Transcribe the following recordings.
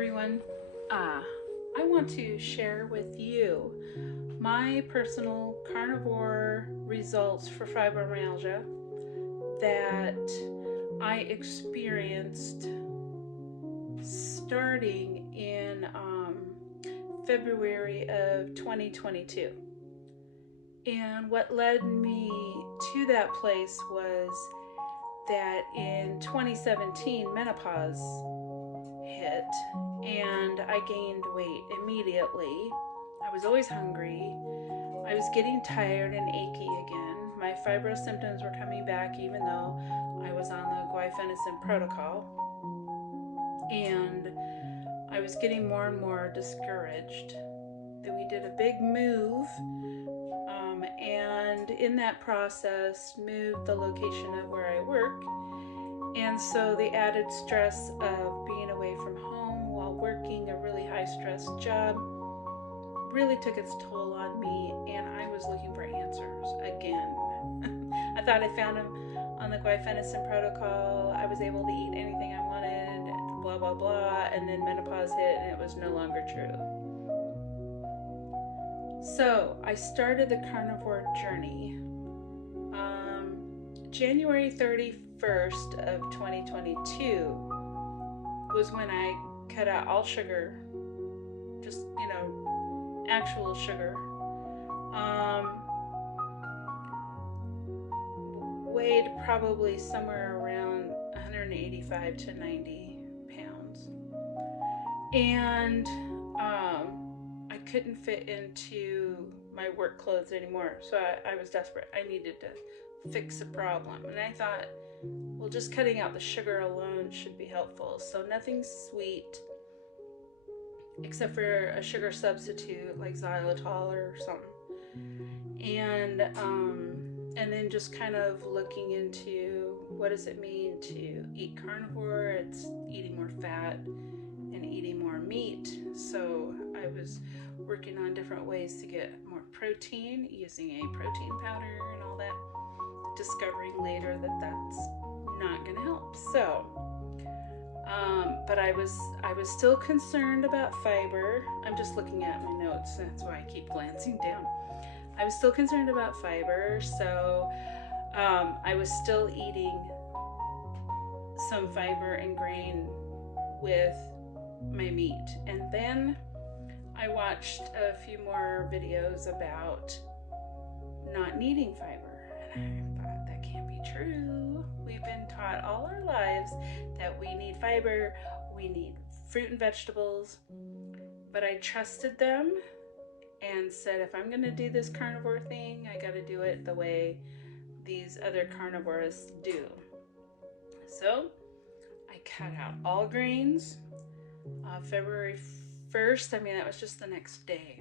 everyone. I want to share with you my personal carnivore results for fibromyalgia that I experienced starting in February of 2022. And what led me to that place was that in 2017 menopause hit and I gained weight immediately. I was always hungry. I was getting tired and achy again. My fibro symptoms were coming back even though I was on the guaifenesin protocol. And I was getting more and more discouraged. Then we did a big move, and in that process moved the location of where I work. And so the added stress of being away from home while working a really high stress job really took its toll on me, and I was looking for answers again. I thought I found them on the guaifenesin protocol. I was able to eat anything I wanted, blah, blah, blah, and then menopause hit and it was no longer true. So I started the carnivore journey. January 31st of 2022 was when I cut out all sugar, just, actual sugar. Weighed probably somewhere around 185 to 90 pounds. And I couldn't fit into my work clothes anymore. So I was desperate. I needed to fix a problem. And I thought, well, just cutting out the sugar alone should be helpful. So nothing sweet, except for a sugar substitute like xylitol or something. And then just kind of looking into what does it mean to eat carnivore. It's eating more fat and eating more meat. So I was working on different ways to get more protein, using a protein powder and all that, discovering later that that's not going to help. So but I was still concerned about fiber. I'm just looking at my notes, that's why I keep glancing down. I was still concerned about fiber, so I was still eating some fiber and grain with my meat. And then I watched a few more videos about not needing fiber, and I thought, that can't be true. We've been taught all our lives that we need fiber, we need fruit and vegetables, but I trusted them and said, if I'm going to do this carnivore thing, I got to do it the way these other carnivores do. So I cut out all grains. February 1st, that was just the next day,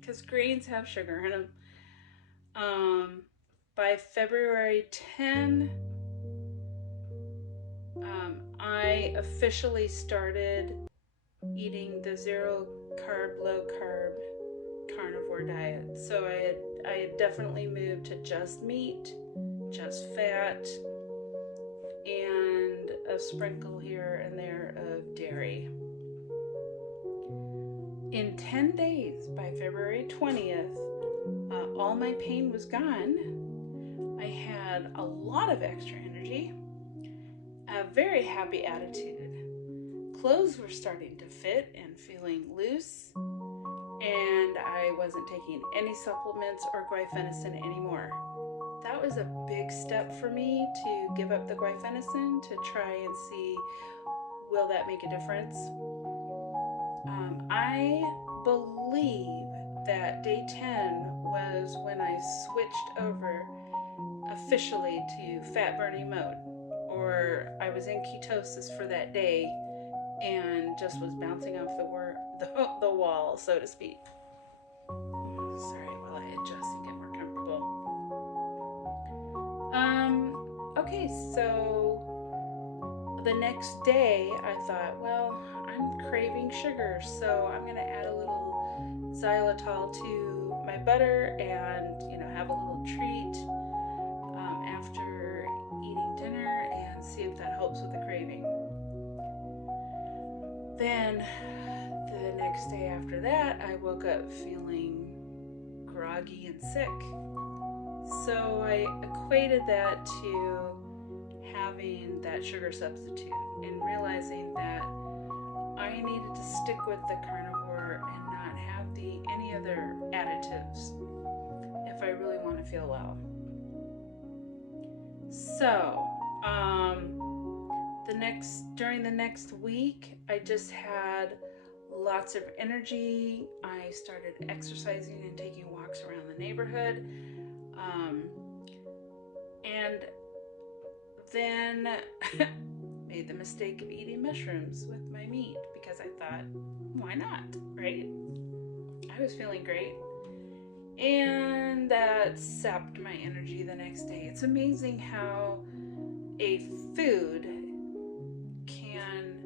because grains have sugar in them. By February 10, I officially started eating the zero carb, low carb carnivore diet. So I had definitely moved to just meat, just fat, and a sprinkle here and there of dairy. In 10 days, by February 20th, all my pain was gone. I had a lot of extra energy, a very happy attitude. Clothes were starting to fit and feeling loose, and I wasn't taking any supplements or guaifenesin anymore. That was a big step for me to give up the guaifenesin to try and see, will that make a difference? I believe that day 10 was when I switched over officially to fat burning mode, or I was in ketosis for that day and just was bouncing off the wall, so to speak. Sorry, while I adjust and get more comfortable. Okay, so the next day I thought, well, I'm craving sugar, so I'm gonna add a little xylitol to my butter and have a little treat after eating dinner and see if that helps with the craving. Then the next day after that, I woke up feeling groggy and sick. So I equated that to having that sugar substitute and realizing that I needed to stick with the carnivore and not have any other additives if I really want to feel well. So, during the next week, I just had lots of energy. I started exercising and taking walks around the neighborhood. And then made the mistake of eating mushrooms with my meat because I thought, why not, right? I was feeling great. And that sapped my energy the next day. It's amazing how a food can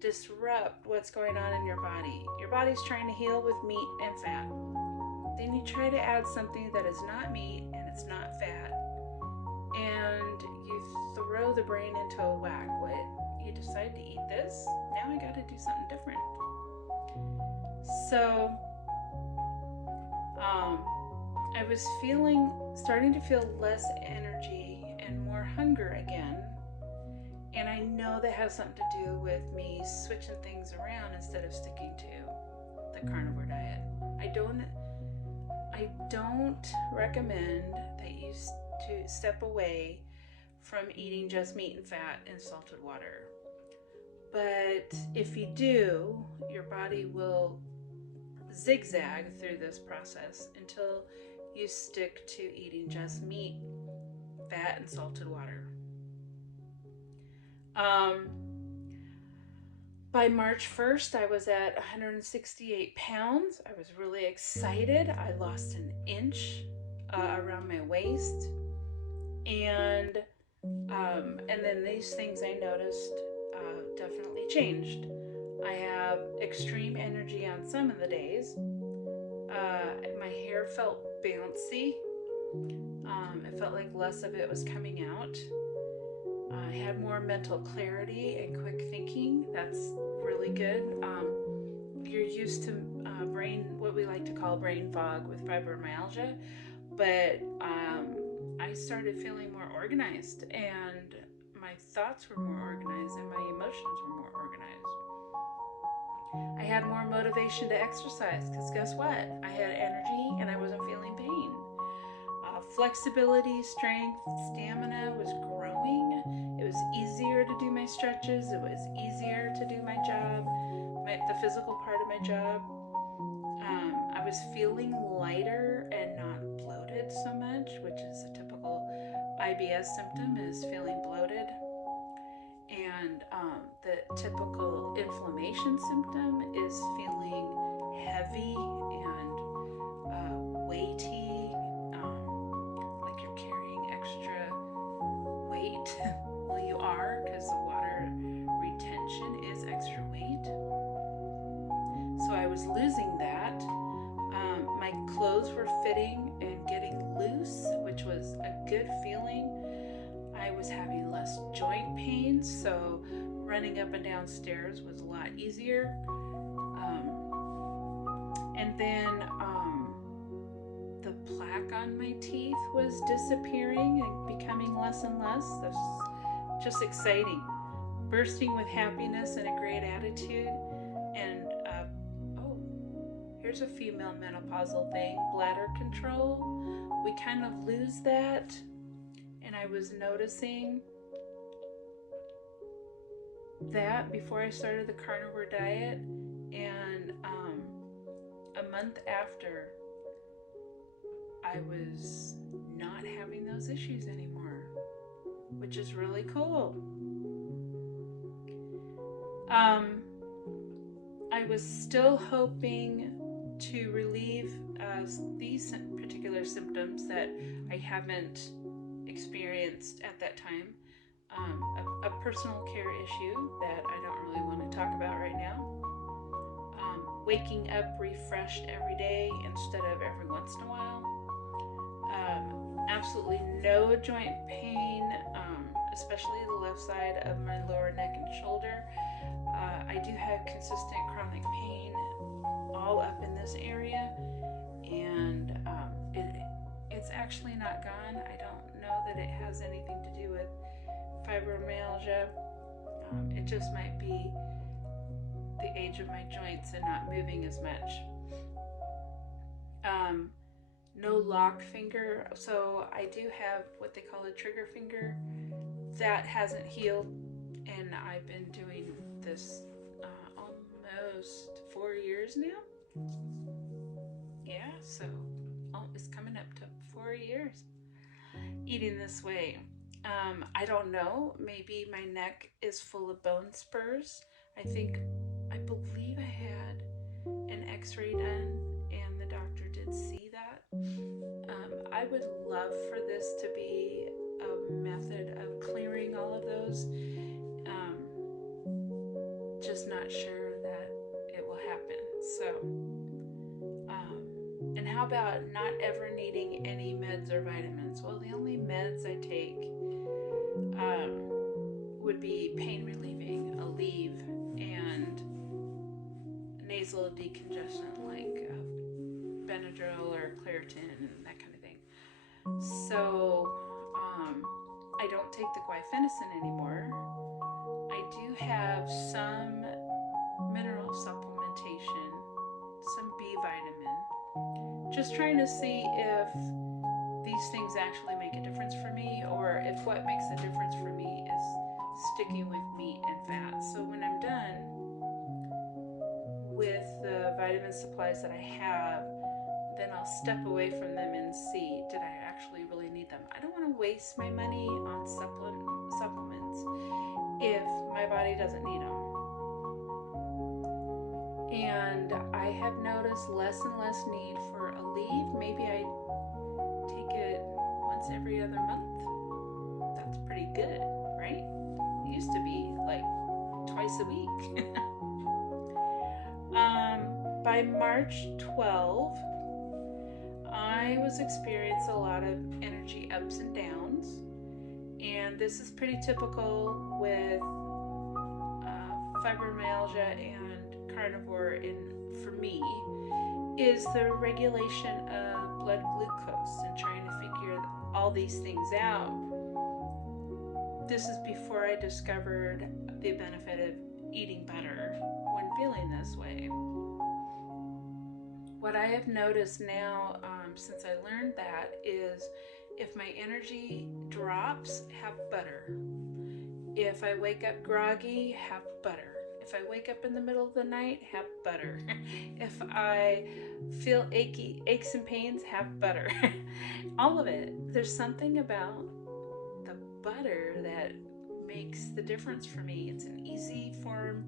disrupt what's going on in your body. Your body's trying to heal with meat and fat. Then you try to add something that is not meat and it's not fat, and you throw the brain into a whack. What? You decide to eat this? Now I got to do something different. So I was starting to feel less energy and more hunger again. And I know that has something to do with me switching things around instead of sticking to the carnivore diet. I don't recommend that you to step away from eating just meat and fat and salted water. But if you do, your body will zigzag through this process until you stick to eating just meat, fat, and salted water. By March 1st, I was at 168 pounds. I was really excited. I lost an inch around my waist. And then these things I noticed definitely changed. I have extreme energy on some of the days. My hair felt bouncy. It felt like less of it was coming out. I had more mental clarity and quick thinking. That's really good. You're used to what we like to call brain fog with fibromyalgia, but I started feeling more organized, and my thoughts were more organized, and my emotions were more organized. I had more motivation to exercise because guess what? I had energy and I wasn't feeling pain. Flexibility, strength, stamina was growing. It was easier to do my stretches. It was easier to do my job, the physical part of my job. I was feeling lighter and not bloated so much, which is a typical IBS symptom, is feeling bloated. And the typical inflammation symptom is feeling heavy and weighty, like you're carrying extra weight. Well, you are, because the water retention is extra weight. So I was losing that. My clothes were fitting and getting loose, which was a good feeling. I was having less joint pain, so running up and down stairs was a lot easier. And then the plaque on my teeth was disappearing and becoming less and less. That's just exciting. Bursting with happiness and a great attitude. And here's a female menopausal thing, bladder control. We kind of lose that. And I was noticing that before I started the carnivore diet, and a month after, I was not having those issues anymore, which is really cool. I was still hoping to relieve these particular symptoms that I haven't experienced at that time. A personal care issue that I don't really want to talk about right now. Waking up refreshed every day instead of every once in a while. Absolutely no joint pain, especially the left side of my lower neck and shoulder. I do have consistent chronic pain all up in this area, and it's actually not gone. I don't know that it has anything to do with fibromyalgia. It just might be the age of my joints and not moving as much. No lock finger, so I do have what they call a trigger finger. That hasn't healed, and I've been doing this almost 4 years now. Yeah, so it's coming up to 4 years eating this way. I don't know, maybe my neck is full of bone spurs. I believe I had an x-ray done and the doctor did see that. I would love for this to be a method of clearing all of those. Just not sure that it will happen. So, and how about not ever needing any meds or vitamins? Well, the only meds I take would be pain relieving, Aleve, and nasal decongestant like Benadryl or Claritin and that kind of thing. So I don't take the guaifenesin anymore. I do have some mineral supplementation, some B vitamin, just trying to see if these things actually make a difference for me, or if what makes a difference for me is sticking with meat and fat. So when I'm done with the vitamin supplies that I have, then I'll step away from them and see, did I actually really need them? I don't want to waste my money on supplements if my body doesn't need them. And I have noticed less and less need for Aleve. Maybe I take it once every other month. That's pretty good, right? It used to be like twice a week. By March 12, I was experiencing a lot of energy ups and downs, and this is pretty typical with fibromyalgia and carnivore. And for me, is the regulation of blood glucose and trying to figure all these things out. This is before I discovered the benefit of eating better when feeling this way. What I have noticed now, since I learned that, is if my energy drops, have butter. If I wake up groggy, have butter. If I wake up in the middle of the night, have butter. If I feel aches and pains, have butter. All of it. There's something about the butter that makes the difference for me. It's an easy form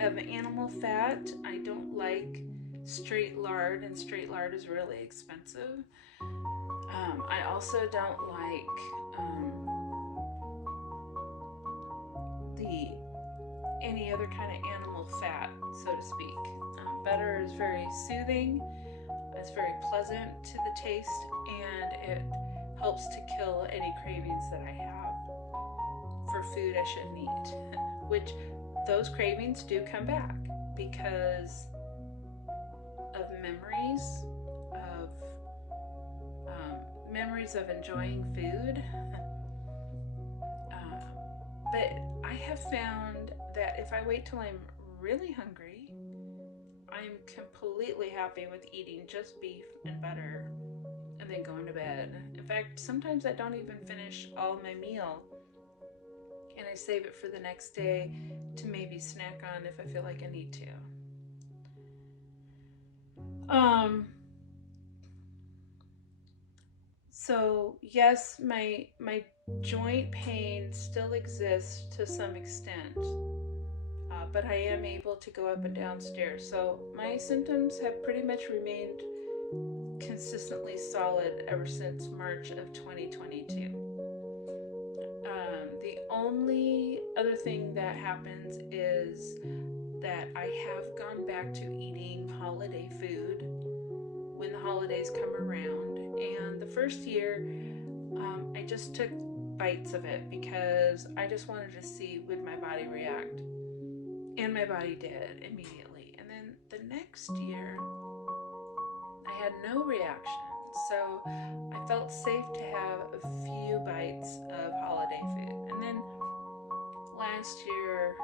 of animal fat. I don't like straight lard, and straight lard is really expensive. I also don't like any other kind of animal fat, so to speak. Butter is very soothing, it's very pleasant to the taste, and it helps to kill any cravings that I have for food I shouldn't eat, which those cravings do come back because of memories of enjoying food. But I have found that if I wait till I'm really hungry, I'm completely happy with eating just beef and butter and then going to bed. In fact, sometimes I don't even finish all my meal, and I save it for the next day to maybe snack on if I feel like I need to. So yes, my joint pain still exists to some extent, but I am able to go up and down stairs. So my symptoms have pretty much remained consistently solid ever since March of 2022. The only other thing that happens is that I have gone back to eating holiday food when the holidays come around. And the first year, I just took bites of it because I just wanted to see would my body react. And my body did immediately. And then the next year, I had no reaction. So I felt safe to have a few bites of holiday food. And then last year,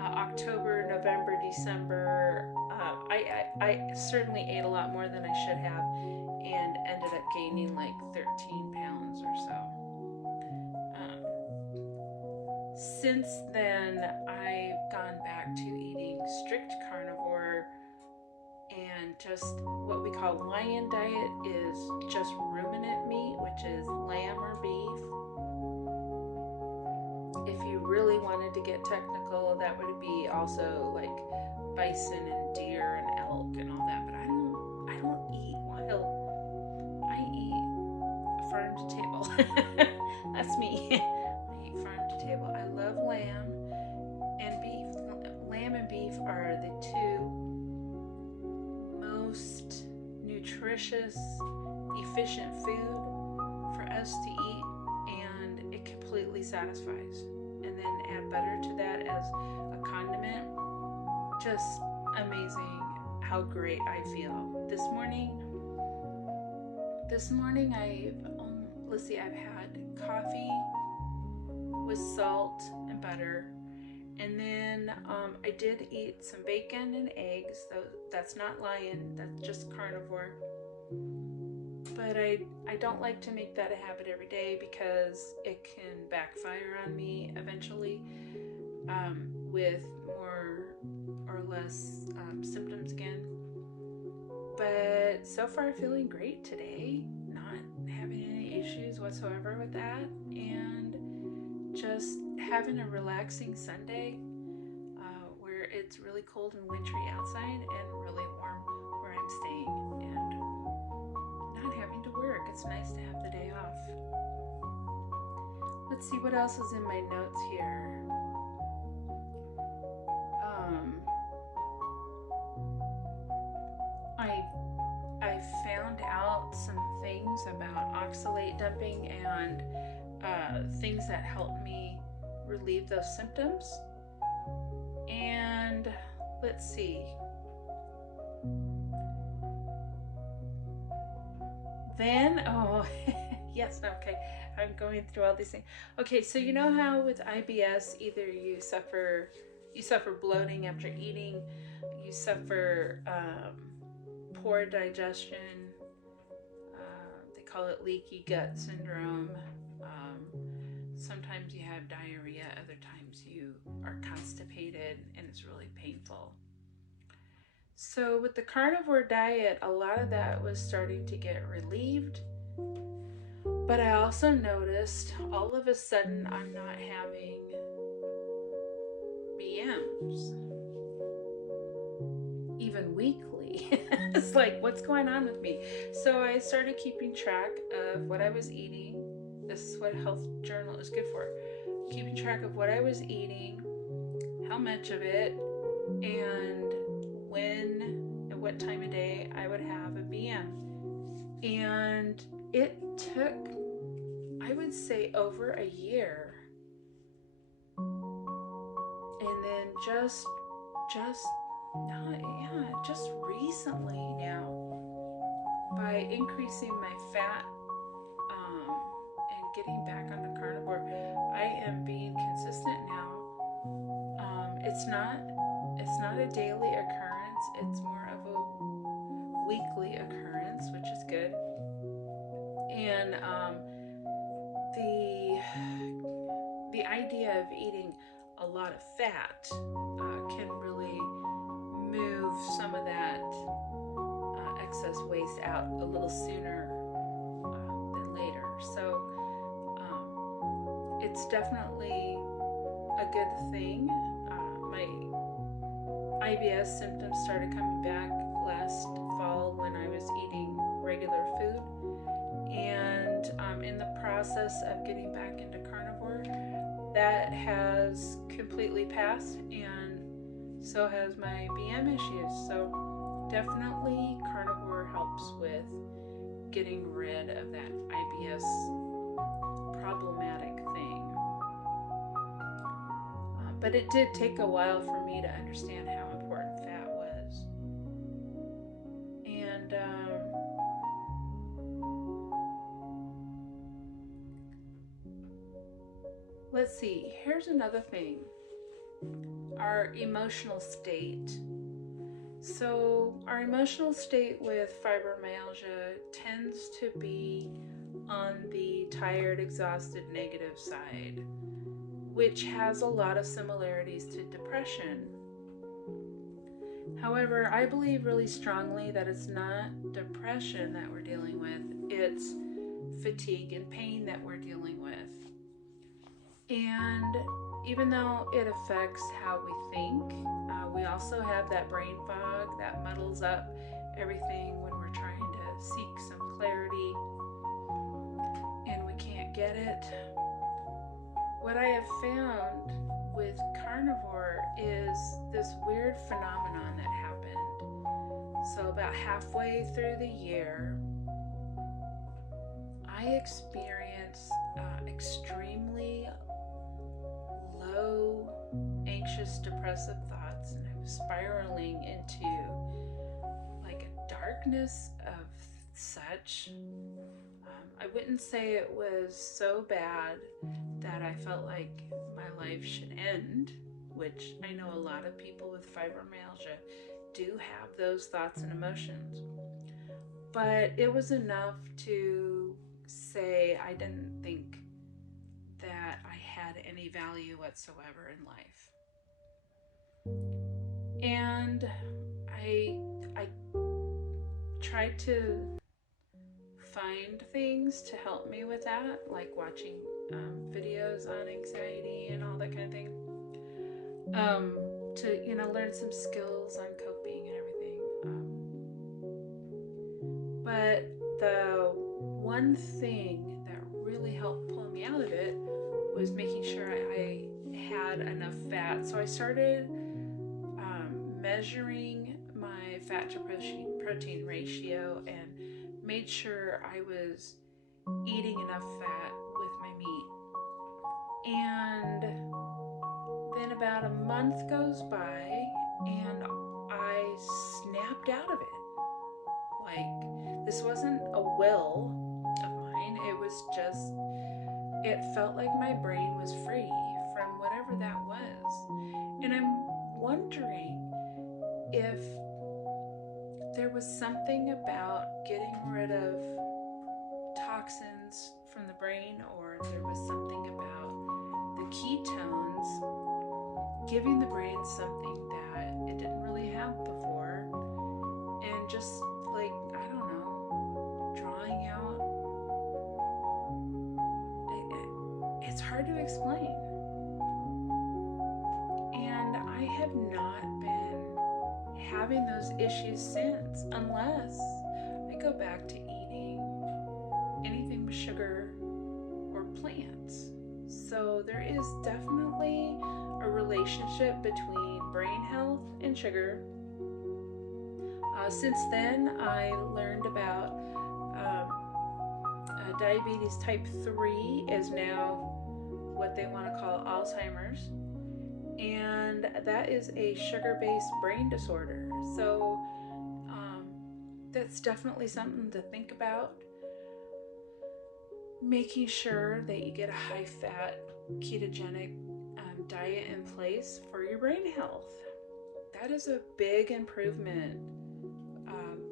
October, November, December, I certainly ate a lot more than I should have and ended up gaining like 13 pounds or so. Since then, I've gone back to eating strict carnivore, and just what we call lion diet is just ruminant meat, which is lamb or beef. If you really wanted to get technical, that would be also like bison and deer and elk and all that. But I don't eat wild. I eat farm to table. That's me. I eat farm to table. I love lamb and beef. Lamb and beef are the two most nutritious, efficient food for us to eat, and it completely satisfies. And then add butter to that as a condiment. Just amazing how great I feel. This morning I've had coffee with salt and butter. And then I did eat some bacon and eggs. That's not lion, that's just carnivore. But I don't like to make that a habit every day because it can backfire on me eventually with more or less symptoms again. But so far feeling great today, not having any issues whatsoever with that, and just having a relaxing Sunday where it's really cold and wintry outside and really warm where I'm staying, and not having to work. It's nice to have the day off. Let's see what else is in my notes here. I found out some things about oxalate dumping and things that helped me relieve those symptoms. And let's see. Then, yes, okay. I'm going through all these things. Okay, so you know how with IBS, either you suffer bloating after eating, you suffer poor digestion. They call it leaky gut syndrome. Sometimes you have diarrhea, other times you are constipated, and it's really painful. So with the carnivore diet, a lot of that was starting to get relieved. But I also noticed all of a sudden I'm not having BMs, even weekly. It's like, what's going on with me? So I started keeping track of what I was eating. This is what Health Journal is good for. Keeping track of what I was eating, how much of it, and when, at what time of day I would have a BM. And it took, I would say, over a year. And then just recently now, by increasing my fat and getting back on the carnivore, I am being consistent now. It's not a daily occurrence. It's more of a weekly occurrence, which is good. And the idea of eating a lot of fat can really move some of that excess waste out a little sooner than later. So it's definitely a good thing. My IBS symptoms started coming back last fall when I was eating regular food, and in the process of getting back into carnivore, that has completely passed, and so has my BM issues. So definitely carnivore helps with getting rid of that IBS problematic thing. But it did take a while for me to understand how important fat was. And let's see, here's another thing, our emotional state. So our emotional state with fibromyalgia tends to be on the tired, exhausted, negative side, which has a lot of similarities to depression. However, I believe really strongly that it's not depression that we're dealing with, it's fatigue and pain that we're dealing with. And even though it affects how we think, we also have that brain fog that muddles up everything when we're trying to seek some clarity and we can't get it. What I have found with carnivore is this weird phenomenon that happened. So about halfway through the year, I experienced extremely low, anxious, depressive thoughts, and I was spiraling into like a darkness of such. I wouldn't say it was so bad that I felt like my life should end, which I know a lot of people with fibromyalgia do have those thoughts and emotions. But it was enough to say I didn't think that I had any value whatsoever in life. And I tried to find things to help me with that, like watching videos on anxiety and all that kind of thing, to learn some skills on coping and everything. But the one thing that really helped pull me out of it was making sure I had enough fat. So I started measuring my fat to protein ratio and made sure I was eating enough fat with my meat. And then about a month goes by and I snapped out of it. Like, this wasn't a will of mine, it was just, it felt like my brain was free from whatever that was. And I'm wondering if there was something about getting rid of toxins from the brain, or there was something about the ketones giving the brain something that it didn't really have before, and just like, I don't know, drawing out. It's hard to explain. And I have not been having those issues since, unless I go back to eating anything with sugar or plants. So there is definitely a relationship between brain health and sugar. Since then, I learned about diabetes type 3 is now what they want to call Alzheimer's, and that is a sugar-based brain disorder. So that's definitely something to think about. Making sure that you get a high-fat ketogenic diet in place for your brain health. That is a big improvement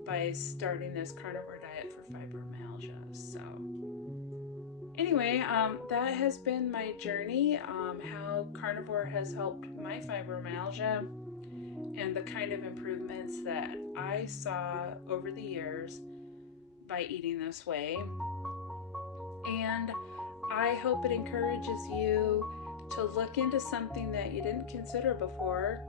by starting this carnivore diet for fibromyalgia. So anyway, that has been my journey, how carnivore has helped my fibromyalgia and the kind of improvements that I saw over the years by eating this way. And I hope it encourages you to look into something that you didn't consider before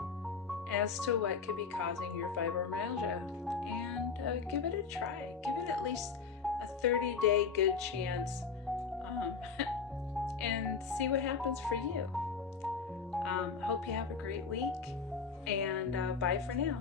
as to what could be causing your fibromyalgia, and give it a try. Give it at least a 30-day good chance, and see what happens for you. Hope you have a great week, and bye for now.